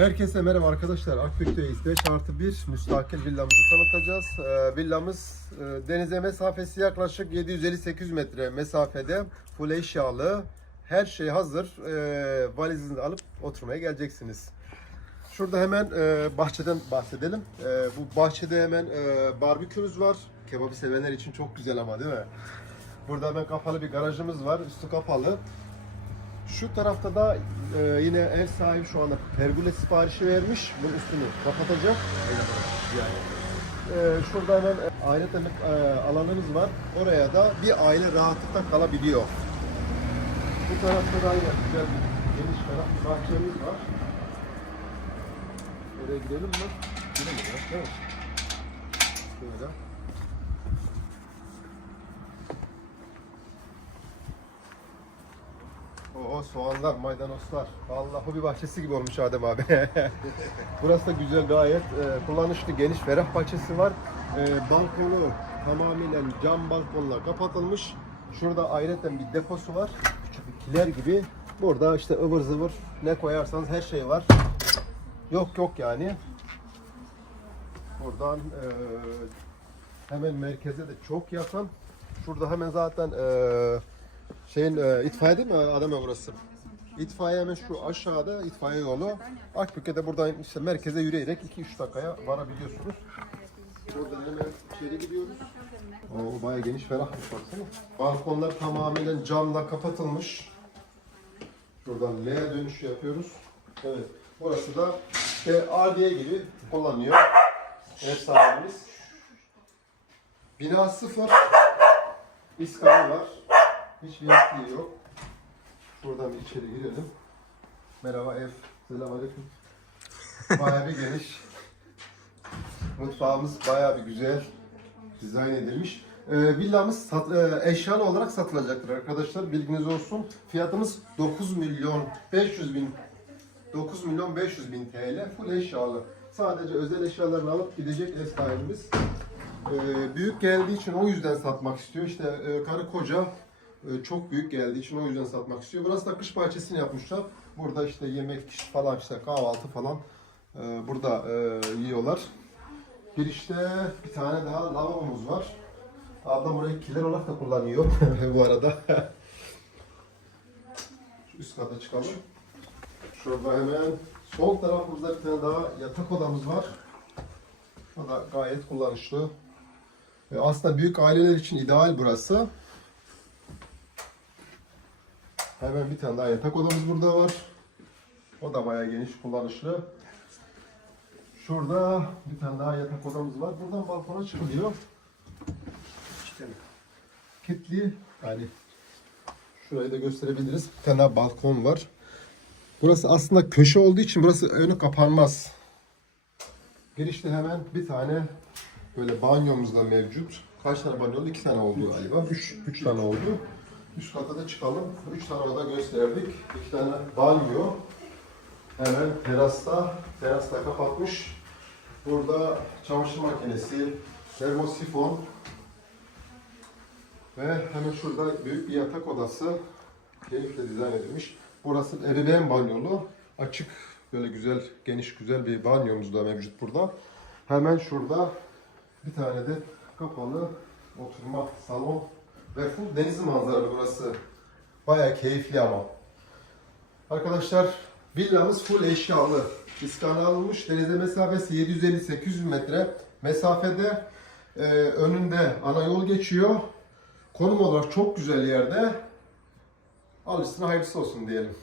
Herkese merhaba arkadaşlar. Akbük'teyiz. 5 artı 1 müstakil villamızı tanıtacağız. Ee, villamız e, denize mesafesi yaklaşık 750-800 metre mesafede. Full eşyalı. Her şey hazır. Ee, valizinizi alıp oturmaya geleceksiniz. Şurada hemen e, bahçeden bahsedelim. E, bu bahçede hemen e, barbekümüz var. Kebabı sevenler için çok güzel ama değil mi? Burada hemen kapalı bir garajımız var. Üstü kapalı. Şu tarafta da e, yine ev sahibi şu anda pergole siparişi vermiş. Bunun üstünü kapatacak. Yani. E, şurada hemen e, aile temizlik e, alanımız var. Oraya da bir aile rahatlıkla kalabiliyor. Bu tarafta da yine güzel bir geniş bir bahçemiz var. Oraya gidelim mi? Gidelim ya, değil mi? Şöyle. Oo soğanlar, maydanozlar. Vallahi hobi bahçesi gibi olmuş Adem abi. Burası da güzel gayet e, kullanışlı, geniş, ferah bahçesi var. E, balkonu tamamen cam balkonla kapatılmış. Şurada ayrıca bir deposu var. Küçük bir kiler gibi. Burada işte ıvır zıvır ne koyarsanız her şey var. Yok yok yani. Buradan e, hemen merkeze de çok yakın. Şurada hemen zaten e, şeyin e, itfaiye değil mi abi burası? İtfaiye hemen şu aşağıda itfaiye yolu. Akbük'e buradan işte merkeze yürüyerek 2-3 dakikaya varabiliyorsunuz. Buradan hemen içeri gidiyoruz. Oo bayağı geniş ferahmış baksana. Balkonlar tamamen camla kapatılmış. Şuradan L'ye dönüş yapıyoruz. Evet. Burası da işte ardiye gibi kullanıyor. Ev sahibimiz. Bina sıfır. İskamı var. Hiçbir eksiği yok. Buradan bir içeri girelim. Merhaba ev. Selamünaleyküm. Bayağı bir geniş. Mutfağımız bayağı bir güzel dizayn edilmiş. Ee, villamız sat, e, eşyalı olarak satılacaktır arkadaşlar. Bilginiz olsun. Fiyatımız 9 milyon 500 bin 9 milyon 500 bin TL full eşyalı. Sadece özel eşyalarını alıp gidecek ev sahibimiz. Ee, büyük geldiği için o yüzden satmak istiyor. İşte e, karı koca çok büyük geldiği için o yüzden satmak istiyor. Burası da kış bahçesini yapmışlar. Burada işte yemek falan işte kahvaltı falan e, burada e, yiyorlar. Girişte bir tane daha lavabomuz var. Ablam burayı kiler olarak da kullanıyor bu arada. Şu üst kata çıkalım. Şurada hemen sol tarafımızda bir tane daha yatak odamız var. O da gayet kullanışlı. E, Aslında büyük aileler için ideal burası. Hemen bir tane daha yatak odamız burada var. O da bayağı geniş, kullanışlı. Şurada bir tane daha yatak odamız var. Buradan balkona çıkılıyor. İşte kilitli. Yani şurayı da gösterebiliriz. Bir tane daha balkon var. Burası aslında köşe olduğu için burası önü kapanmaz. Girişte hemen bir tane böyle banyomuz da mevcut. Kaç tane banyo oldu? İki tane oldu galiba. Üç, üç tane oldu. Üst kata da çıkalım. Üç tane oda gösterdik. İki tane banyo. Hemen terasta, terasta kapatmış. Burada çamaşır makinesi, termosifon ve hemen şurada büyük bir yatak odası. Keyifle dizayn edilmiş. Burası ebeveyn banyolu. Açık, böyle güzel, geniş, güzel bir banyomuz da mevcut burada. Hemen şurada bir tane de kapalı oturma salon ve full deniz manzaralı burası. Bayağı keyifli ama. Arkadaşlar villamız full eşyalı. İskanı alınmış. Denize mesafesi 750-800 metre. Mesafede e, önünde ana yol geçiyor. Konum olarak çok güzel yerde. Alıcısına hayırlısı olsun diyelim.